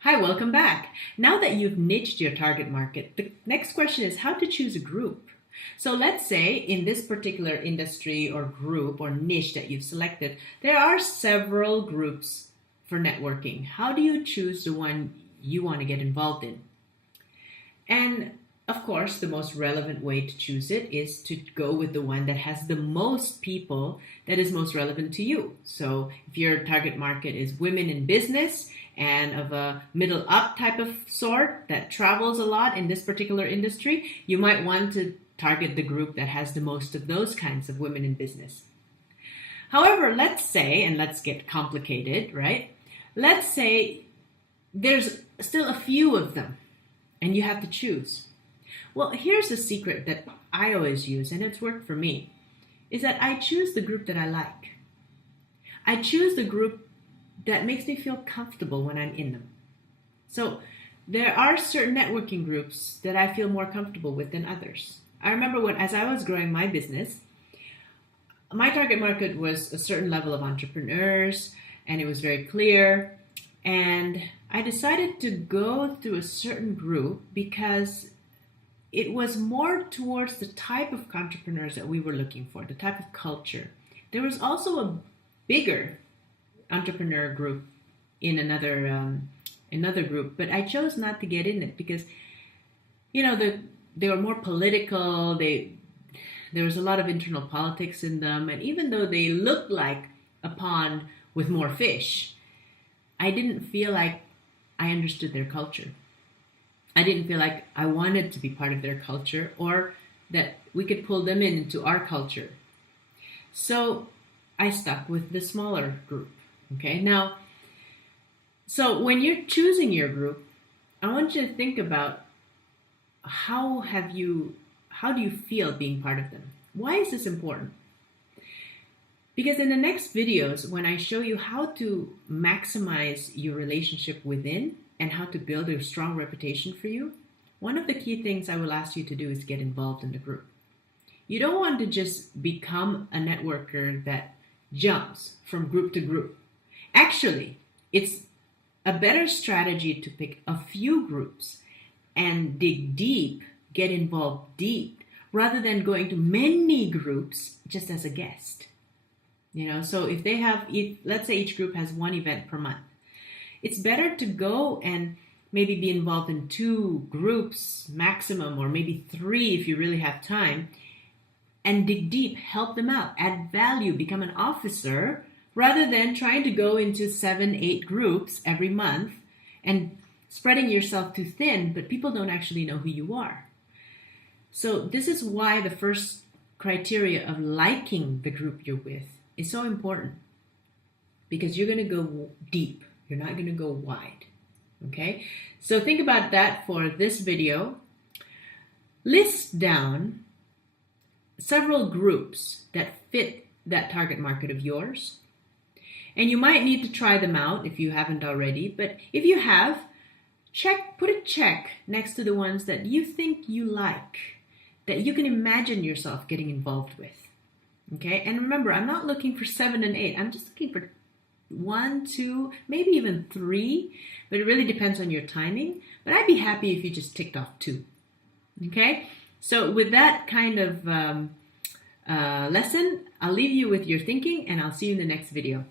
Hi, welcome back. Now that you've niched your target market, the next question is how to choose a group. So let's say in this particular industry or group or niche that you've selected, there are several groups for networking. How do you choose the one you want to get involved in? And of course, the most relevant way to choose it is to go with the one that has the most people that is most relevant to you. So if your target market is women in business and of a middle up type of sort that travels a lot in this particular industry, you might want to target the group that has the most of those kinds of women in business. However, let's say, and let's get complicated, right? Let's say there's still a few of them and you have to choose. Well, here's a secret that I always use, and it's worked for me, is that I choose the group that I like. I choose the group that makes me feel comfortable when I'm in them. So there are certain networking groups that I feel more comfortable with than others. I remember as I was growing my business, my target market was a certain level of entrepreneurs, and it was very clear. And I decided to go through a certain group because it was more towards the type of entrepreneurs that we were looking for, the type of culture. There was also a bigger entrepreneur group in another group, but I chose not to get in it because, they were more political. There was a lot of internal politics in them, and even though they looked like a pond with more fish, I didn't feel like I understood their culture. I didn't feel like I wanted to be part of their culture or that we could pull them into our culture. So I stuck with the smaller group. Okay, now, so when you're choosing your group, I want you to think about how do you feel being part of them? Why is this important? Because in the next videos, when I show you how to maximize your relationship within and how to build a strong reputation for you, one of the key things I will ask you to do is get involved in the group. You don't want to just become a networker that jumps from group to group. Actually, it's a better strategy to pick a few groups and dig deep, get involved deep, rather than going to many groups just as a guest. So let's say each group has one event per month. It's better to go and maybe be involved in 2 groups maximum, or maybe 3 if you really have time, and dig deep, help them out, add value, become an officer, rather than trying to go into 7, 8 groups every month and spreading yourself too thin, but people don't actually know who you are. So this is why the first criteria of liking the group you're with is so important, because you're going to go deep. You're not going to go wide. Okay? So think about that for this video. List down several groups that fit that target market of yours. And you might need to try them out if you haven't already. But if you have, put a check next to the ones that you think you like, that you can imagine yourself getting involved with. Okay? And remember, I'm not looking for 7 and 8. I'm just looking for 1, 2, maybe even 3, but it really depends on your timing. But I'd be happy if you just ticked off 2. Okay? So with that kind of lesson, I'll leave you with your thinking, and I'll see you in the next video.